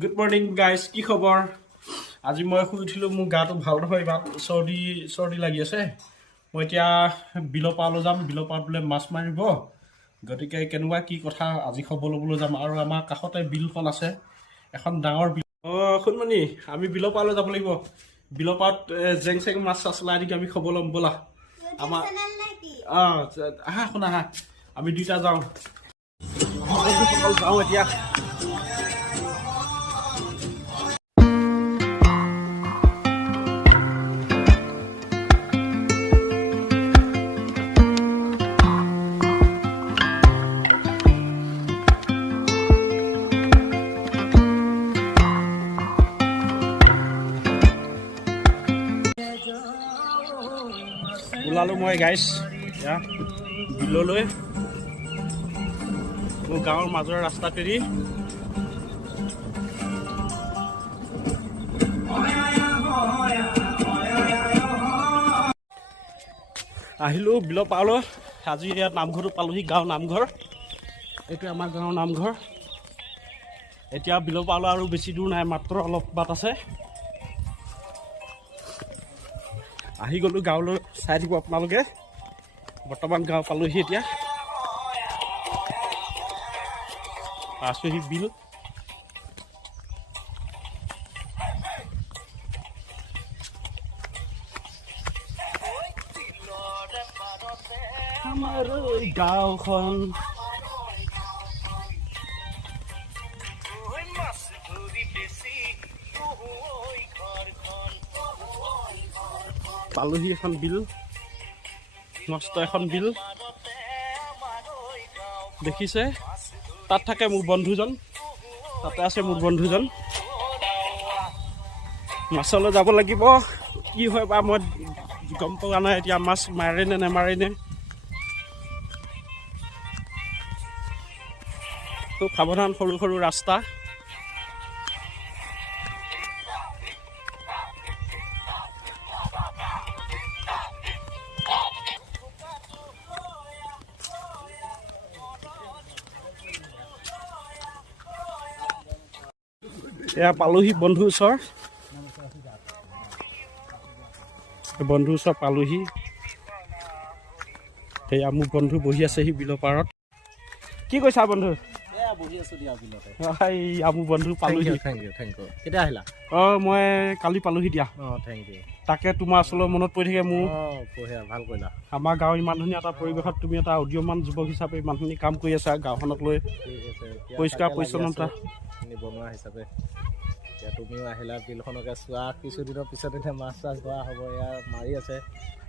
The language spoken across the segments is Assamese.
গুড মৰ্নিং গাইজ, কি খবৰ? আজি মই শুই উঠিলোঁ, মোৰ গাটো ভাল নহয়, ইমান চৰ্দি লাগি আছে। মই এতিয়া বিলৰ পাৰলৈ যাম, বিলৰ পাৰত বোলে মাছ মাৰিব, গতিকে কেনেকুৱা কি কথা আজি খবৰ ল'বলৈ যাম। আৰু আমাৰ কাষতে বিলখন আছে, এখন ডাঙৰ বিল। সোণমণি, আমি বিলৰ পাৰলৈ যাব লাগিব। বিলৰ পাৰত জেং চেং মাছ আছিলে আদি আমি খবৰ ল'ম ব'লা। আমাৰ আহা শুনা আহা, আমি দুইটা যাওঁ এতিয়া। ওলালোঁ মই গাইজ এতিয়া বিললৈ, মোৰ গাঁৱৰ মাজৰ ৰাস্তাতেদি। আহিলোঁ বিলৰ পাৰলৈ। আজি ইয়াত নামঘৰটো পালোঁহি, গাঁৱৰ নামঘৰ। এইটো আমাৰ গাঁৱৰ নামঘৰ। এতিয়া বিলৰ পাৰলৈ আৰু বেছি দূৰ নাই, মাত্ৰ অলপ বাট আছে। আহি গ'লোঁ গাঁৱলৈ, চাই দিব আপোনালোকে। বৰ্তমান গাঁও পালোঁহি এতিয়া, আছোঁহি বিল। আমাৰ গাঁওখন পালোহি, এখন বিল, মস্ত এখন বিল দেখিছে। তাত থাকে মোৰ বন্ধুজন, তাতে আছে মোৰ বন্ধুজন। মাছলৈ যাব লাগিব, কি হয় বা মই গম পোৱা নাই এতিয়া, মাছ মাৰে নে নেমাৰে নে। খুব সাৱধান, সৰু সৰু ৰাস্তা। এয়া পালোহি বন্ধুৰ ওচৰ, বন্ধুৰ ওচৰ পালোহি। সেয়া মোৰ বন্ধু বহি আছেহি বিলৰ পাৰত। কি কৈছা বন্ধু? বহি আছো দিয়া বিলতে। মোৰ বন্ধু পালোহি। কেতিয়া আহিলা? মই কালি পালোহি দিয়া। Thank you. তাকে তোমাৰ আচলতে মনত পৰি থাকে মোৰ। ভাল কৰিলা। আমাৰ গাঁৱৰ ইমান ধুনীয়া এটা পৰিৱেশত তুমি এটা উদীয়মান যুৱক হিচাপে ইমানখিনি কাম কৰি আছা গাঁওখনক লৈ, পৰিষ্কাৰ পৰিচ্ছন্নতা নিবনুৱা হিচাপে। এতিয়া তুমিও আহিলা, বিলখনকে চোৱা। কিছুদিনৰ পিছত এতিয়া মাছ চাছ ধৰা হ'ব, এয়া মাৰি আছে।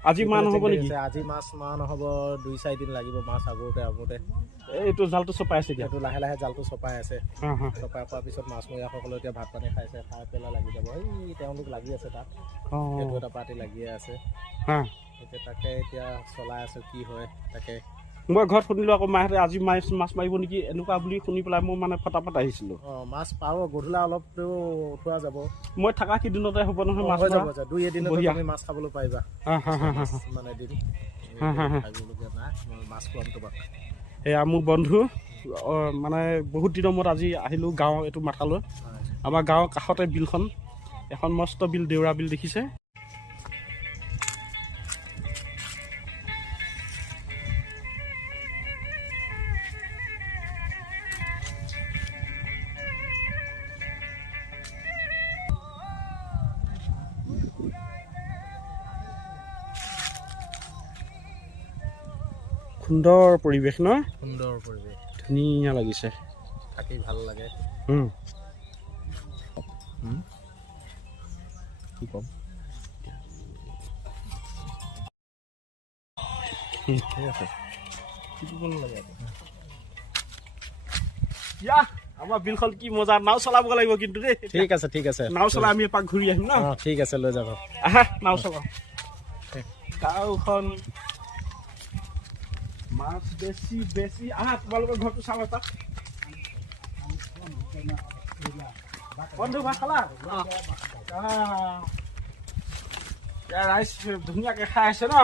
আজি মাহ নহ'ব নেকি? আজি মাছ মাহ নহ'ব, 2-4 দিন লাগিব মাছ আগতে। এইটো জালটো চপাই আছে এতিয়া, এইটো লাহে লাহে জালটো চপাই আছে। চপাই খোৱাৰ পিছত মাছমৰীয়াসকলে এতিয়া ভাত পানী খাইছে, খাই পেলাই লাগি যাব। তেওঁলোক লাগি আছে তাত, সেইটো এটা পাৰ্টি লাগিয়ে আছে। এতিয়া তাকে এতিয়া চলাই আছো, কি হয় তাকে। মই ঘৰত শুনিলোঁ আকৌ মাহঁতে আজি মাছ মাৰিব নেকি, এনেকুৱা বুলি শুনি পেলাই মই মানে ফটাফট আহিছিলোঁ। মাছ পাব, গধূলা অলপ উঠোৱা যাব। মই থকা কেইদিনতে হ'ব নহয় মাছ, হৈ যাব। 2-এদিনত তুমি মাছ খাবলৈ পাৰিবা। মানে দিন ভাবিবলগীয়া নাই, মাছ খুৱাম তোমাক। এয়া মোৰ বন্ধু, মানে বহুত দিনৰ মূৰত আজি আহিলোঁ গাঁৱৰ এইটো মাথালৈ। আমাৰ গাঁৱৰ কাষতে বিলখন, এখন মস্ত বিল, দেউৰা বিল দেখিছে। সুন্দৰ পৰিৱেশ ন? সুন্দৰ পৰিৱেশ, ধুনীয়া লাগিছে, থাকি ভাল লাগে। কি ক'ম? ঠিক আছে, আমাৰ বিলখন কি মজা। নাও চলাব লাগিব কিন্তু দেই। ঠিক আছে, ঠিক আছে। নাও চলাই আমি এপাক ঘূৰি আহিম ন? ঠিক আছে, লৈ যাব। আহা নাও চলাও। গাঁওখন মাছ বেছি। আহা তোমালোকৰ ঘৰটো চাওঁ এপাক। বন্ধু ভাত খালা? ৰাইচ ধুনীয়াকে খাই আছে ন?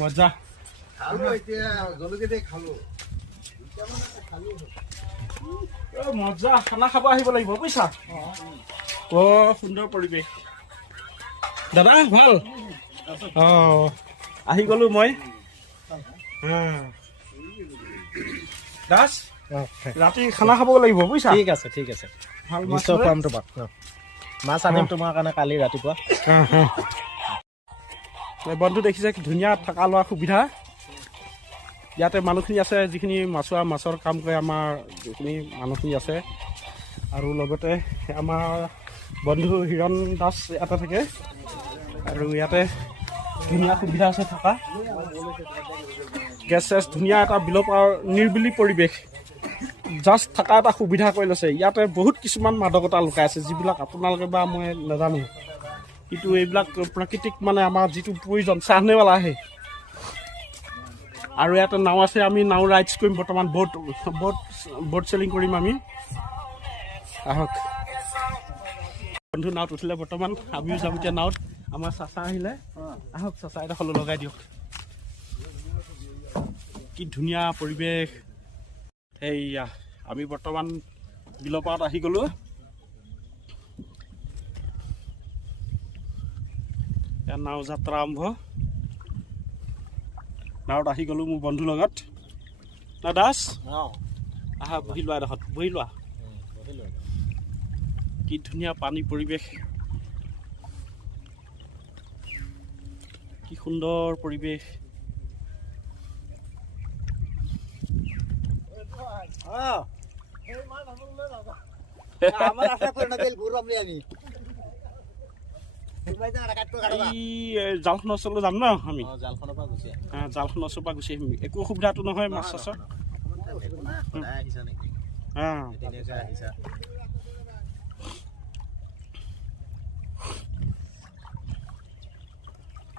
মজা। খালো এতিয়া, জলকীয়া খালো। মজা খানা খাব আহিব লাগিব বুজিছা বৰ সুন্দৰ পৰিৱেশ দাদা ভাল আহি গলো মই দাস ৰাতি খানা খাব লাগিব বুজিছা ঠিক আছে ভাল নিশ্চয় খুৱাম তোমাক মাছ আনিম তোমাৰ কাৰণে কালি ৰাতিপুৱা বন্ধু দেখিছে কি ধুনীয়া থকা লোৱা সুবিধা ইয়াতে মানুহখিনি আছে যিখিনি মাছৰ কাম কৰে আমাৰ যিখিনি মানুহখিনি আছে আৰু লগতে আমাৰ বন্ধু হিৰণ দাস ইয়াতে থাকে আৰু ইয়াতে ধুনীয়া সুবিধা আছে থকা গেছ চেছ ধুনীয়া এটা বিলোপাৰ নিৰ্বিলি পৰিৱেশ জাষ্ট থকা এটা সুবিধা কৰি লৈছে ইয়াতে বহুত কিছুমান মাদকতা লুকাই আছে যিবিলাক আপোনালোকে বা মই নাজানো কিন্তু এইবিলাক প্ৰাকৃতিক মানে আমাৰ যিটো প্ৰয়োজন চাহনেৱালা আহে আৰু ইয়াতে নাও আছে আমি নাও ৰাইডছ কৰিম বৰ্তমান ব'ট চেলিং কৰিম আমি আহক বন্ধু নাৱত উঠিলে বৰ্তমান আমিও যাম এতিয়া নাৱত আমাৰ চাচা আহিলে আহক চাচা এডোখৰলৈ লগাই দিয়ক কি ধুনীয়া পৰিৱেশ সেয়া আমি বৰ্তমান বিলপাৰত আহি গ'লোঁ নাও যাত্ৰা আৰম্ভ নাৱত আহি গ'লোঁ মোৰ বন্ধুৰ লগত না দাস আহা বহি লোৱা এডোখৰত বহি লোৱা কি ধুনীয়া পানী পৰিৱেশ কি সুন্দৰ পৰিৱেশ জালখনৰ ওচৰলৈ যাম ন আমি জালখনৰ ওচৰৰ পৰা গুচি আহিম একো অসুবিধাটো নহয় মাছ চাছৰ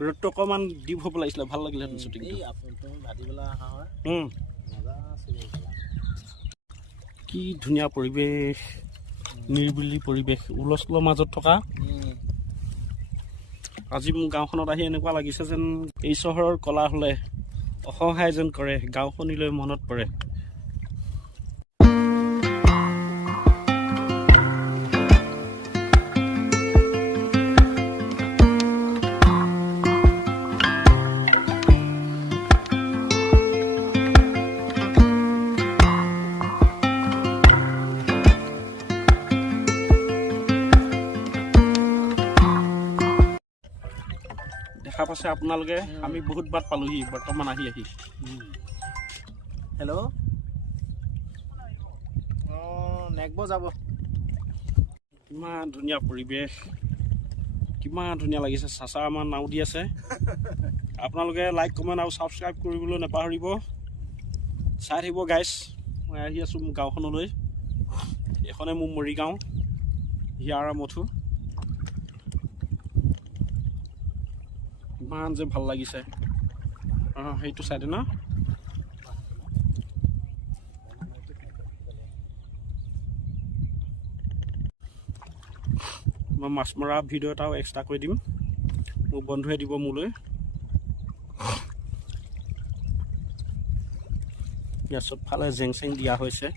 ৰ'দটো অকণমান ডিপ হ'ব লাগিছিলে ভাল লাগিলেহেঁতেন শ্বুটিংটো কি ধুনীয়া পৰিৱেশ নিৰ্বিলি পৰিৱেশ হুলস্থুলৰ মাজত থকা আজি মোৰ গাঁওখনত আহি এনেকুৱা লাগিছে যেন এই চহৰৰ কলা হ'লে অসহায় যেন কৰে গাঁওখনলৈ মনত পৰে দেখা পাইছে আপোনালোকে আমি বহুত বাট পালোহি বৰ্তমান আহি হেল্ল' নেকব যাব কিমান ধুনীয়া পৰিৱেশ কিমান ধুনীয়া লাগিছে চাচা আমাৰ নাও দি আছে আপোনালোকে লাইক কমেণ্ট আৰু ছাবস্ক্ৰাইব কৰিবলৈ নাপাহৰিব চাই থাকিব গাইজ মই আহি আছোঁ মোৰ গাঁওখনলৈ এইখনে মোৰ মৰিগাঁও হিয়াৰা মথু ইমান যে ভাল লাগিছে সেইটো চাইডে ন মই মাছ মৰা ভিডিঅ' এটাও এক্সট্ৰা কৰি দিম মোৰ বন্ধুৱে দিব মোলৈ ইয়াৰ চবফালে জেং চেং দিয়া হৈছে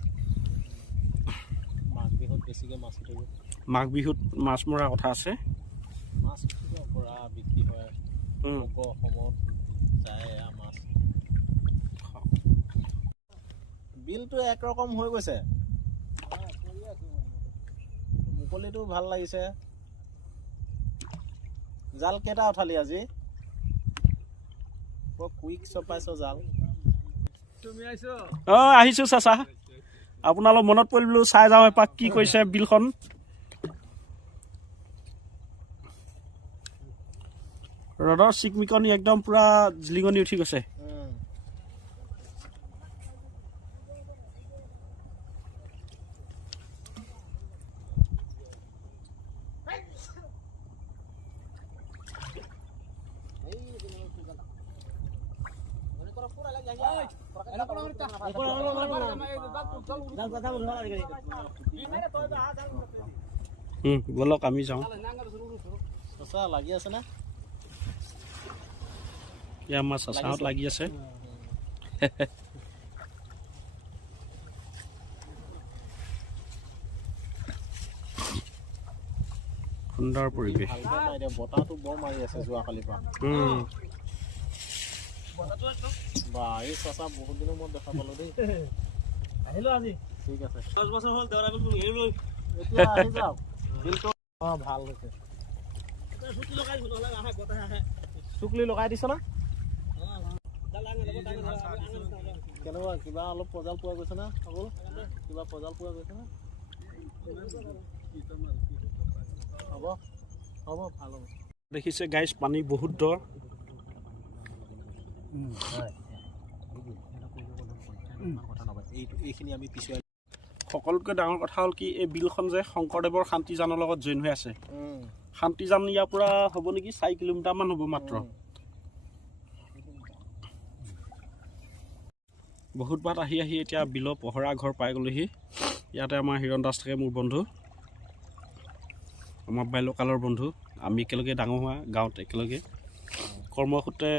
মাঘ বিহুত মাছ মৰা কথা আছে বিক্ৰী হয় অসমত যায় মাছ বিলটো একৰকম হৈ গৈছে মুকলিটো ভাল লাগিছে জাল কেইটা উঠালি আজি বৰ কুইক চপাইছ জাল আহিছোঁ চাচা আপোনালোক মনত পৰিলো চাই যাওঁ এপাক কি কৈছে বিলখন ৰদৰ চিকমিকনি একদম পুৰা জিলিঙনি উঠি গৈছে বলক আমি যাওঁ লাগি আছে না ইয়া আমাৰ চাচাহঁত লাগি আছে সুন্দৰ পৰিৱেশ। ভালকৈ নাই এতিয়া বতাহটো বৰ মাৰি আছে যোৱাকালিৰ পৰা। বা এই চচা বহুত দিনৰ মূৰত দেখা পালোঁ দেই। আহিলোঁ আজি ঠিক আছে 10 বছৰ হ'ল দেউৰা বিল হেৰিলৈ এতিয়া আহি যাওক বিলটো অঁ ভাল হৈছে। চুকলি লগাই দিছ না কেনেকুৱা কিবা অলপ পজাল পোৱা গৈছে না অকল কিবা পজাল পোৱা গৈছে না হ'ব হ'ব ভাল হ'ব। দেখিছে গাইজ পানী বহুত দ এইখিনি আমি পিছুৱাই সকলোতকৈ ডাঙৰ কথা হ'ল কি এই বিলখন যে শংকৰদেৱৰ শান্তিজানৰ লগত জইন হৈ আছে। শান্তিজান ইয়াৰ পৰা হ'ব নেকি 4 কিলোমিটাৰমান হ'ব মাত্ৰ। বহুত বাট আহি আহি এতিয়া বিলৰ পহৰা ঘৰ পাই গ'লোহি। ইয়াতে আমাৰ হিৰণ দাস থাকে মোৰ বন্ধু, আমাৰ বাল্যকালৰ বন্ধু। আমি একেলগে ডাঙৰ হোৱা গাঁৱত একেলগে কৰ্মসূত্ৰে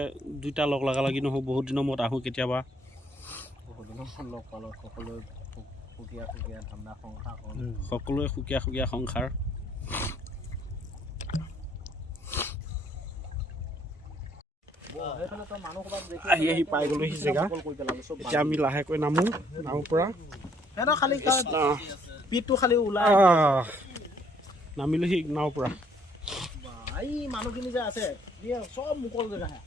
দুইটা লগ লগালগি নহওঁ। বহুত দিনৰ মূৰত আহোঁ কেতিয়াবা। বহুত দিনৰ মূৰত লগ পালোঁ। সকলোৱে সুকীয়া সুকীয়া ঠাণ্ডা সংসাৰ সকলোৱে সুকীয়া সুকীয়া সংসাৰ। আহি আহি পাই গ'লোহি জেগা। এতিয়া আমি লাহেকৈ নামো নাৱৰ পৰা। খালি পিঠটো খালি ওলাই নামিলোহি নাৱৰ পৰা। এই মানুহখিনি যে আছে চব মুকল জেগাহে।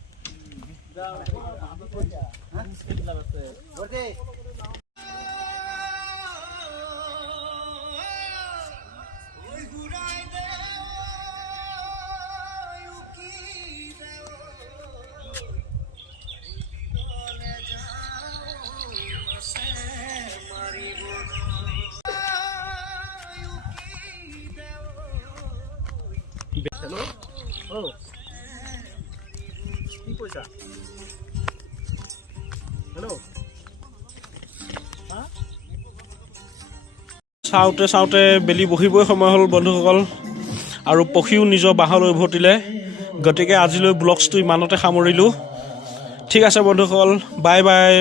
হেল্ল' অ' কি কৈছা? হেল্ল' চাওঁতে চাওঁতে বেলি বহিবই সময় হ'ল বন্ধুসকল, আৰু পক্ষীও নিজৰ বাহলৈ উভতিলে। গতিকে আজিলৈ ব্লগছটো ইমানতে সামৰিলোঁ। ঠিক আছে বন্ধুসকল, বাই বাই।